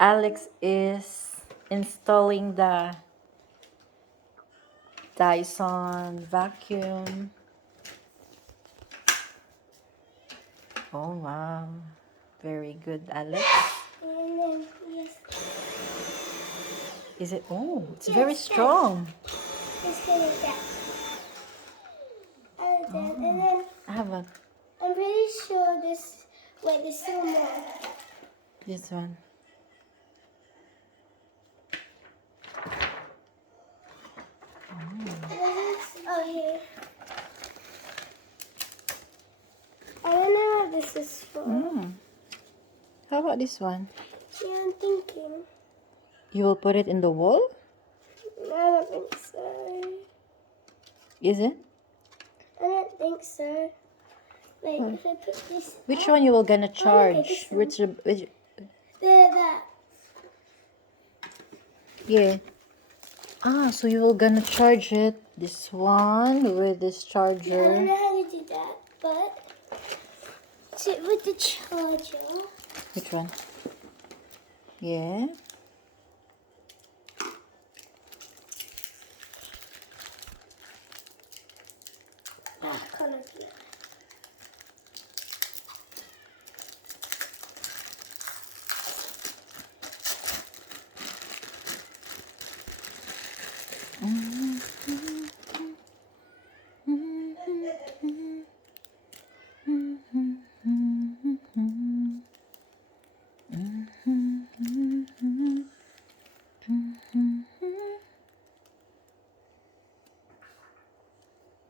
Alex is installing the Dyson vacuum. Oh wow, very good, Alex. And then, yes. Is it? Oh, it's very strong. Just go like that. And then I have a I'm pretty sure this. Wait, there's still more. this one. Oh, here. I don't know what this is for. How about this one? Yeah, I'm thinking. You will put it in the wall? No, I don't think so. Is it? I don't think so. Like, if I put this. Which one you will gonna charge? this one. Which? There, that. Yeah. Ah, so you will gonna charge it. This one with this I don't charger. know how to do that, but. So with the charger. Which one? Yeah. I can't open it.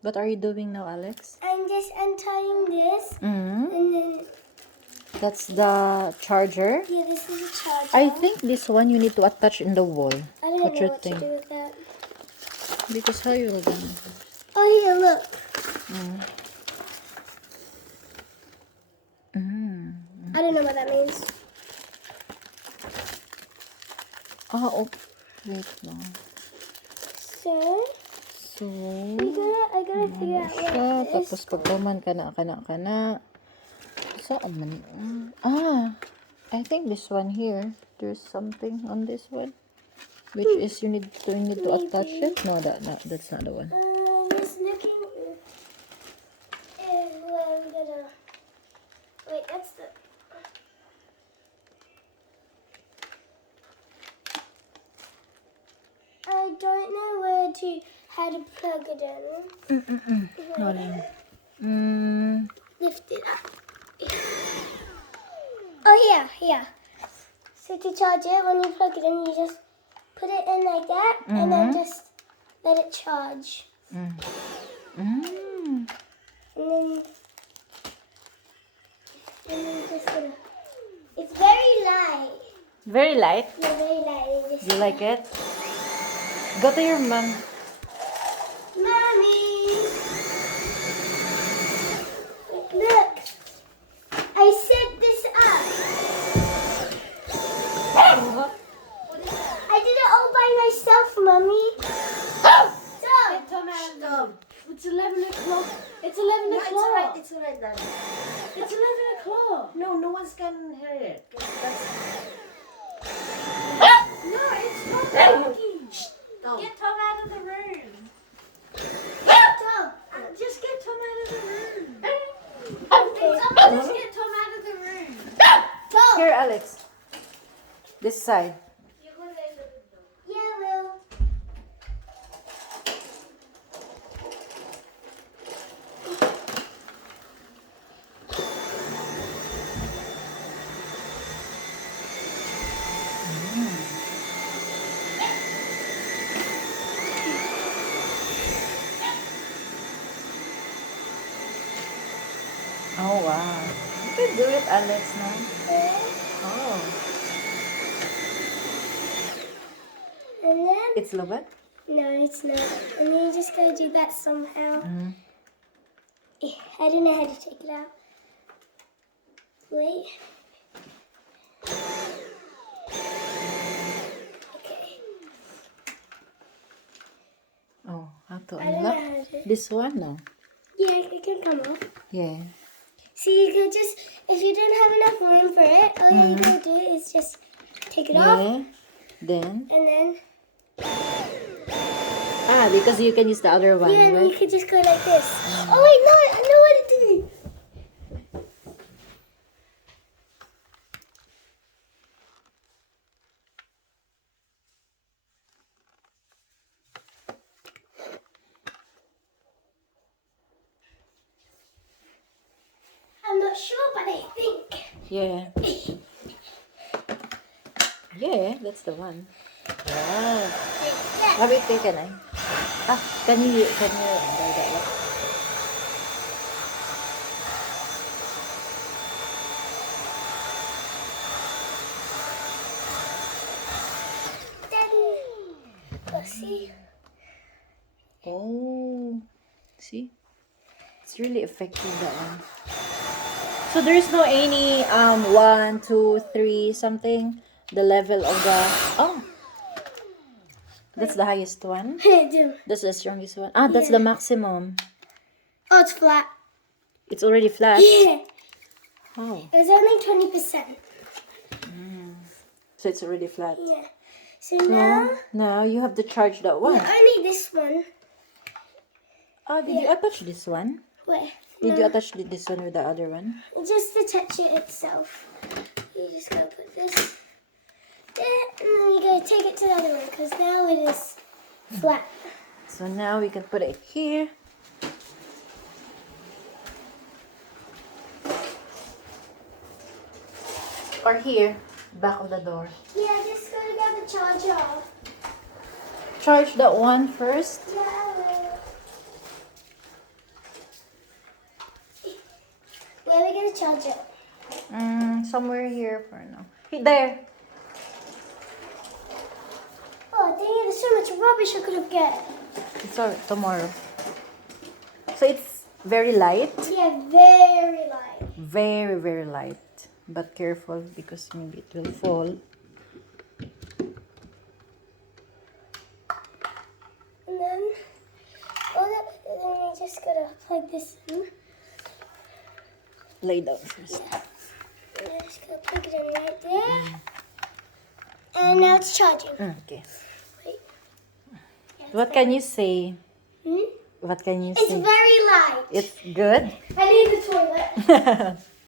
What are you doing now, Alex? I'm just untying this, Mm-hmm. and then That's the charger. yeah, this is a charger. I think this one you need to attach in the wall. I don't What know you what think? to do with that. Because how you will gonna? Oh, here, look. I don't know what that means. Oh, wait lang. So, So, I gotta figure out siya, what this tapos pagkaman kana. Saan man? I think this one here. There's something on this one, which is you need to attach it. No, that's not the one. just looking if I'm gonna. Wait, that's the. I don't know how to plug it in. Hold on. Lift it up. Oh, here. So to charge it, when you plug it in, you just put it in like that, and then just let it charge. And then just gonna. It's very light. Very light. Yeah, very light. You like it? Go to your mom. Mommy! Look! I set this up. I did it all by myself, Mommy. Stop! Stop. It's 11 o'clock. It's 11 o'clock. It's alright, Dad. It's 11 o'clock. No one's can hear it. No, it's not working. Stop. Get Tom out of the room. Stop. Just get Tom out of the room. Okay. Just get Tom out of the room. Stop. Here, Alex. This side. Yeah, Will. Oh wow. You can do it, Alex, now. Oh. And then? It's lobat? No, it's not. And then you just gotta do that somehow. I don't know how to take it out. Wait. Okay. Oh, how to I don't know unlock? how to. This one, no? Yeah, it can come off. Yeah. See, you could just, if you don't have enough room for it, all you gotta do is just take it off, Yeah. Then. and then Because you can use the other one, yeah, and then you right? can just go like this. Oh wait, no, I know what to do. I'm not sure, but I think. Yeah. Yeah, that's the one. Wow. Wait, can I? Can you buy that one? Let's see. Oh, see, it's really effective, that one. So there's no any 1, 2, 3 something. The level of the that's the highest one. I do. That's the strongest one. That's Yeah. the maximum. Oh, it's flat. It's already flat. Yeah. Oh, It's only 20%. so it's already flat. Yeah. So now, Now you have to charge that one. only this one. Did you attach this one? Wait. Did you attach this one with the other one? Just to touch it itself. You just gotta put this there, and then you gotta take it to the other one because now it is flat. So now we can put it here. Or here, back of the door. Yeah, just gotta get the charger. Charge that one first. Yeah, I will. Where are we gonna charge it? Somewhere here for now. There. Oh, dang it, there's so much rubbish I could have get. It's all tomorrow. So it's very light. Yeah, very light. Very, very light. But careful because maybe it will fall. And then, then we just gotta plug this in. Lay down first. And I'm just gonna plug it in right there. And now it's charging. Okay. Wait. What can you say? Hmm? What can you It's say? very light. It's good. I need the toilet.